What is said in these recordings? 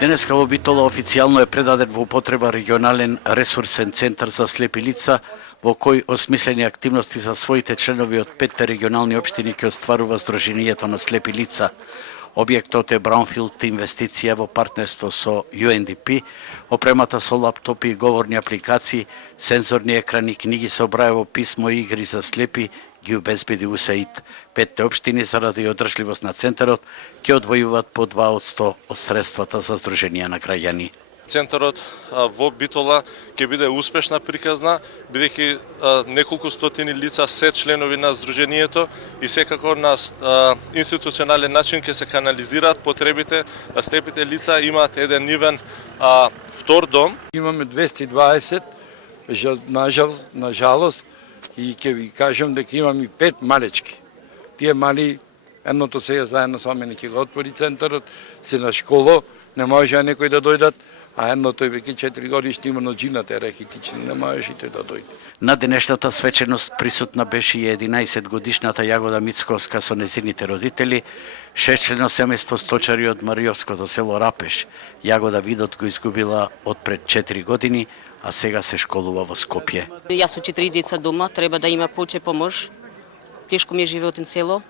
Денеска во Битола официјално е предаден во употреба регионален ресурсен центар за слепи лица, во кој осмислени активности за своите членови од 5 регионални општини ќе остварува Сдруженијето на слепи лица. Објектот е браунфилд инвестиција во партнерство со UNDP, опремата со лаптопи и говорни апликации, сензорни екрани, книги со браево писмо и игри за слепи ги обезбеди УСАИД. 5 општини заради одржливост на центарот ќе одвојуваат по 2% од средствата за Сдруженија на граѓани. Центарот во Битола ќе биде успешна приказна, бидејќи неколку стотини лица се членови на Сдруженијето и секако на институционален начин ќе се канализираат потребите, слепите лица имаат еден нивен втор дом. Имаме 220, нажалост, и ќе ви кажам дека имам и 5 малечки. Тие мали, едното сега заедно со мене ќе го отвори центарот, се на школо, не може некој да дојдат, а едното е веќе 4 годишни, именно джината е рахитична, не можеш и тој да дојде. На денешната свеченост присутна беше и 11 годишната Јагода Мицковска со незините родители, 6-члено семејство сточари од Мариовското село Рапеш. Јагода видот го изгубила од пред 4 години, а сега се школува во Скопје. Јас со 4 деца дома, треба да има повеќе помош. Тешко ми е живеот село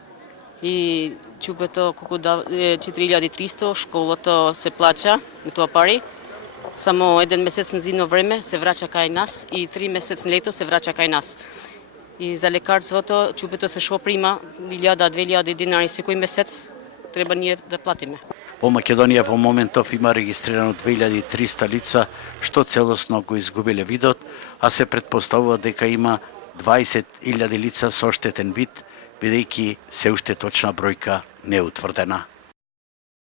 и чупето колку да 4300, школото се плаќа, тоа пари. Само еден месец на зимно време се враќа кај нас и 3 месец лето се враќа кај нас. И за лекарството чупето се шо прима 1000-2000 динари секој месец, треба ние да платиме. Во Македонија во моментов има регистрирано 2300 лица што целосно го изгубиле видот, а се претпоставува дека има 20.000 лица со оштетен вид, бидејќи се уште точна бројка не е утврдена.